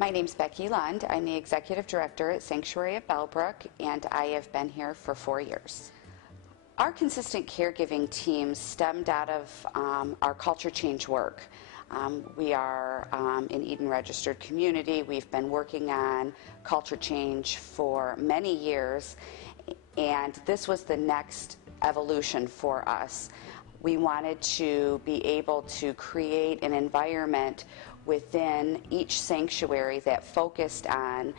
My name's Becky Lund. I'm the Executive Director at Sanctuary at Bellbrook, and I have been here for 4 years. Our consistent caregiving team stemmed out of our culture change work. We are an Eden registered community. We've been working on culture change for many years, and this was the next evolution for us. We wanted to be able to create an environment within each sanctuary that focused on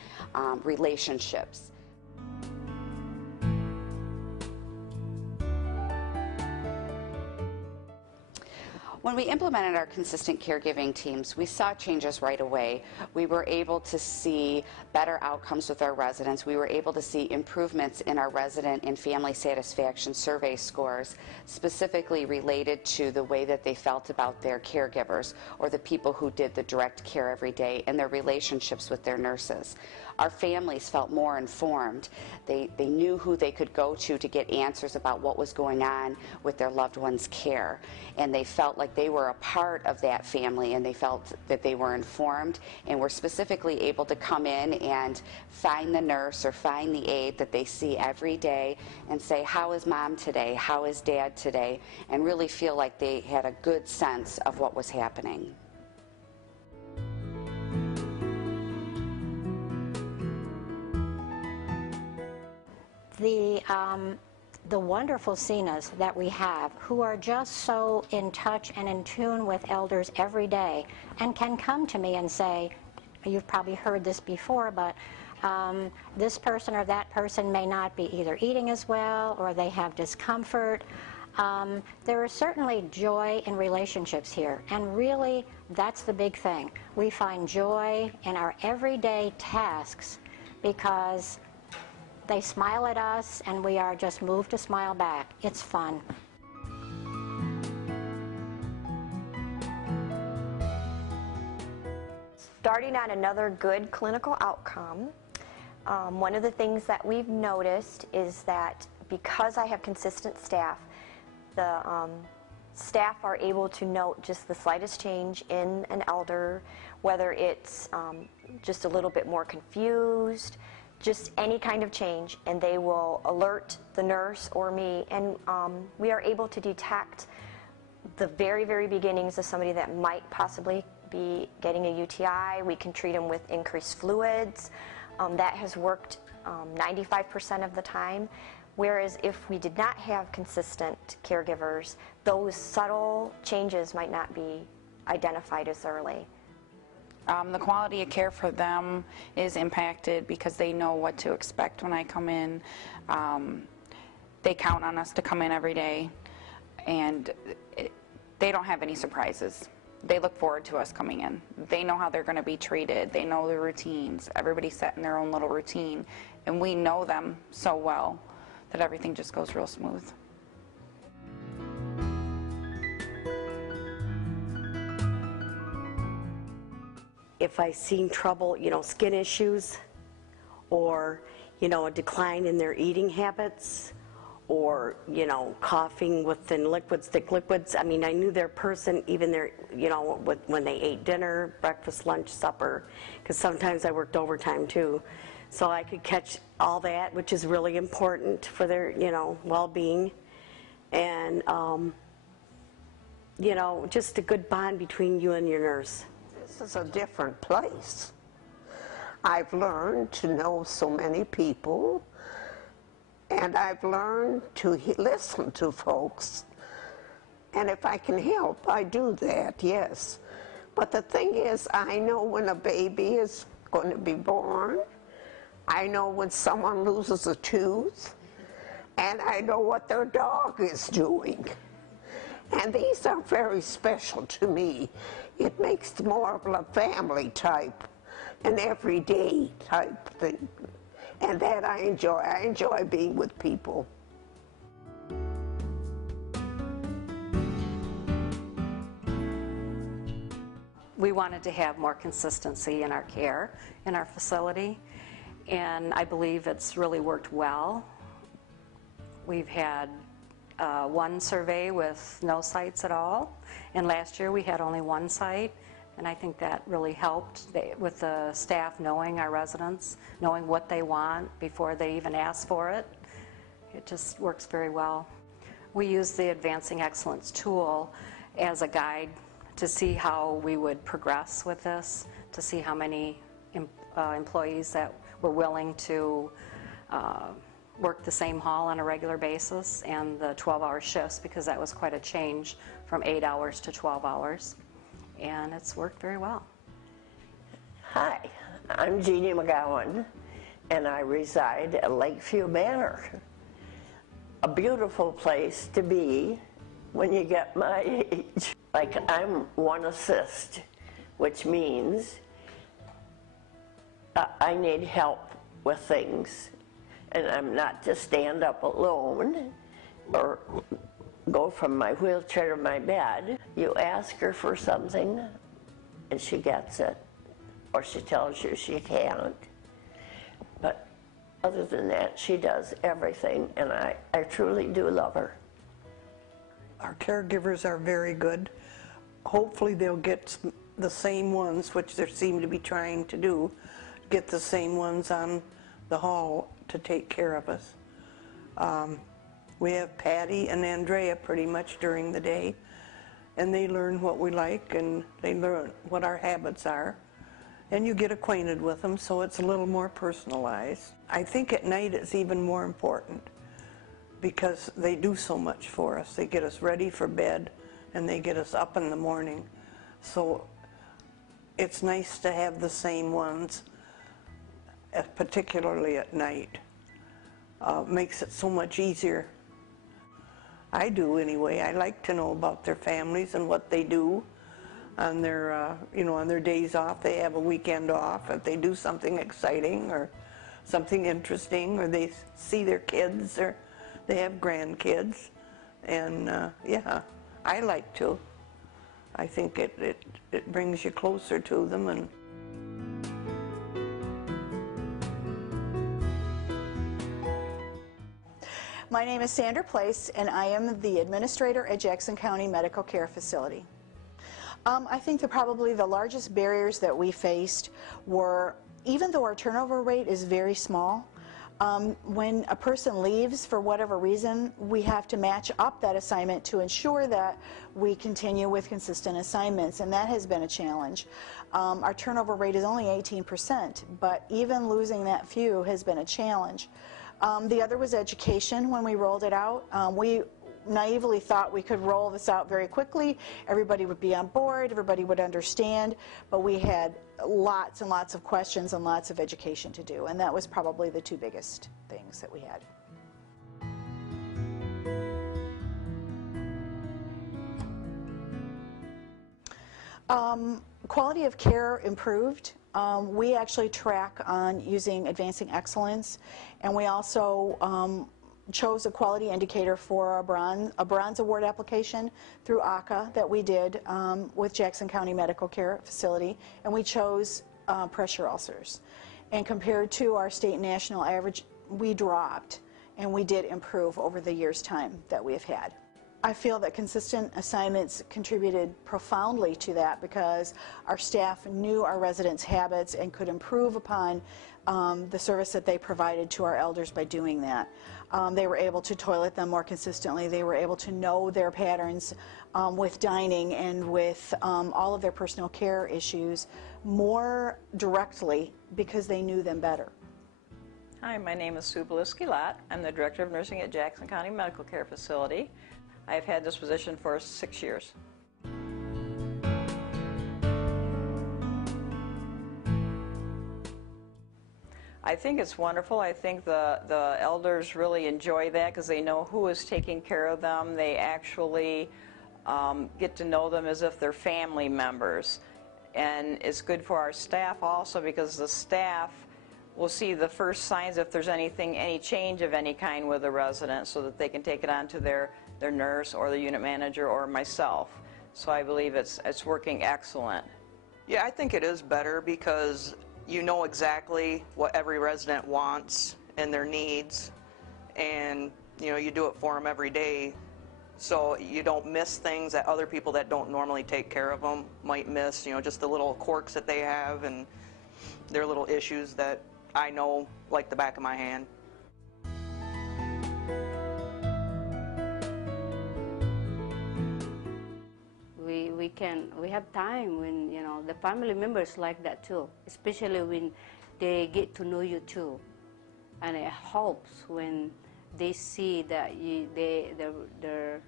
relationships. When we implemented our consistent caregiving teams, we saw changes right away. We were able to see better outcomes with our residents. We were able to see improvements in our resident and family satisfaction survey scores, specifically related to the way that they felt about their caregivers or the people who did the direct care every day and their relationships with their nurses. Our families felt more informed. They knew who they could go to get answers about what was going on with their loved one's care, and they felt like they were a part of that family, and they felt that they were informed and were specifically able to come in and find the nurse or find the aide that they see every day and say, how is mom today, how is dad today, and really feel like they had a good sense of what was happening. The wonderful Sinas that we have, who are just so in touch and in tune with elders every day, and can come to me and say, you've probably heard this before, but this person or that person may not be either eating as well, or they have discomfort. There is certainly joy in relationships here, and really that's the big thing. We find joy in our everyday tasks because they smile at us, and we are just moved to smile back. It's fun. Starting on another good clinical outcome, one of the things that we've noticed is that because I have consistent staff, the staff are able to note just the slightest change in an elder, whether it's just a little bit more confused, just any kind of change, and they will alert the nurse or me, and we are able to detect the very, very beginnings of somebody that might possibly be getting a UTI. We can treat them with increased fluids. That has worked 95% of the time, whereas if we did not have consistent caregivers, those subtle changes might not be identified as early. The quality of care for them is impacted because they know what to expect when I come in. They count on us to come in every day, and they don't have any surprises. They look forward to us coming in. They know how they're going to be treated. They know the routines. Everybody's set in their own little routine, and we know them so well that everything just goes real smooth. If I seen trouble, skin issues, or, a decline in their eating habits, or, coughing with thin liquids, thick liquids, I mean, I knew their person, even their, when they ate dinner, breakfast, lunch, supper, because sometimes I worked overtime too. So I could catch all that, which is really important for their, well-being. And, just a good bond between you and your nurse. This is a different place. I've learned to know so many people, and I've learned to listen to folks. And if I can help, I do that, yes. But the thing is, I know when a baby is going to be born. I know when someone loses a tooth. And I know what their dog is doing. And these are very special to me. It makes more of a family type, an everyday type thing. And that I enjoy. I enjoy being with people. We wanted to have more consistency in our care in our facility, and I believe it's really worked well. We've had one survey with no sites at all, and last year we had only one site, And I think that really helped with the staff knowing our residents, knowing what they want before they even ask for it. It just works very well. We use the Advancing Excellence tool as a guide to see how we would progress with this, to see how many employees that were willing to work the same hall on a regular basis, and the 12-hour shifts, because that was quite a change from 8 hours to 12 hours. And it's worked very well. Hi, I'm Jeannie McGowan, and I reside at Lakeview Manor. A beautiful place to be when you get my age. Like, I'm one assist, which means I need help with things, and I'm not to stand up alone or go from my wheelchair to my bed. You ask her for something and she gets it, or she tells you she can't. But other than that, she does everything, and I truly do love her. Our caregivers are very good. Hopefully they'll get the same ones, which they seem to be trying to do, get the same ones on the hall to take care of us. We have Patty and Andrea pretty much during the day, and they learn what we like and they learn what our habits are. And you get acquainted with them, so it's a little more personalized. I think at night it's even more important because they do so much for us. They get us ready for bed and they get us up in the morning. So it's nice to have the same ones, particularly at night. Makes it so much easier. I do anyway. I like to know about their families and what they do on their, on their days off. They have a weekend off. If they do something exciting or something interesting, or they see their kids, or they have grandkids, and yeah, I like to. I think it brings you closer to them. And my name is Sandra Place, and I am the administrator at Jackson County Medical Care Facility. I think probably the largest barriers that we faced were, even though our turnover rate is very small, when a person leaves for whatever reason, we have to match up that assignment to ensure that we continue with consistent assignments, and that has been a challenge. Our turnover rate is only 18%, but even losing that few has been a challenge. The other was education. When we rolled it out, we naively thought we could roll this out very quickly. Everybody would be on board, everybody would understand, but we had lots and lots of questions and lots of education to do, and that was probably the two biggest things that we had. Quality of care improved. We actually track on using Advancing Excellence, and we also chose a quality indicator for a bronze award application through ACA that we did with Jackson County Medical Care Facility, and we chose pressure ulcers. And compared to our state and national average, we dropped, and we did improve over the year's time that we have had. I feel that consistent assignments contributed profoundly to that because our staff knew our residents' habits and could improve upon the service that they provided to our elders by doing that. They were able to toilet them more consistently. They were able to know their patterns with dining and with all of their personal care issues more directly because they knew them better. Hi, my name is Sue Beliski-Lott. I'm the Director of Nursing at Jackson County Medical Care Facility. I've had this position for 6 years. I think it's wonderful. I think the elders really enjoy that because they know who is taking care of them. They actually get to know them as if they're family members. And it's good for our staff also because the staff will see the first signs if there's any change of any kind with a resident so that they can take it on to their nurse or the unit manager or myself. So I believe it's working excellent. Yeah, I think it is better because you know exactly what every resident wants and their needs, and you do it for them every day. so you don't miss things that other people that don't normally take care of them might miss, you know, just the little quirks that they have and their little issues that I know like the back of my hand. We have time when, you know, the family members like that too, especially when they get to know you too. And it helps when they see that their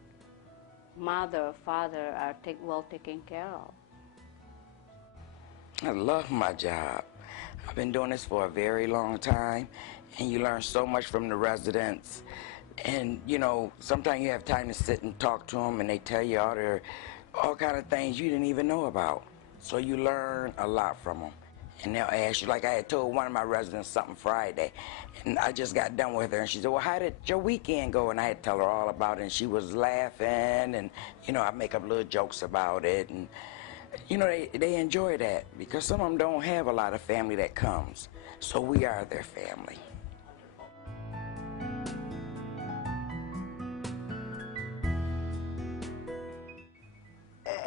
mother or father are well taken care of. I love my job. I've been doing this for a very long time, and you learn so much from the residents. And, you know, sometimes you have time to sit and talk to them, and they tell you all kind of things you didn't even know about. So you learn a lot from them. And they'll ask you, like I had told one of my residents something Friday, and I just got done with her, and she said, well, how did your weekend go? And I had to tell her all about it, and she was laughing, and, you know, I make up little jokes about it, and, you know, they enjoy that, because some of them don't have a lot of family that comes, so we are their family.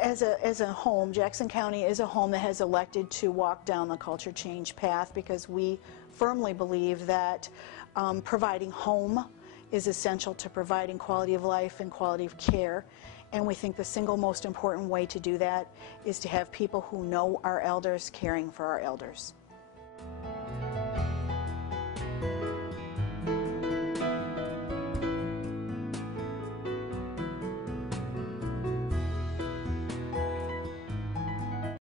As a home, Jackson County is a home that has elected to walk down the culture change path, because we firmly believe that providing home is essential to providing quality of life and quality of care. And we think the single most important way to do that is to have people who know our elders caring for our elders.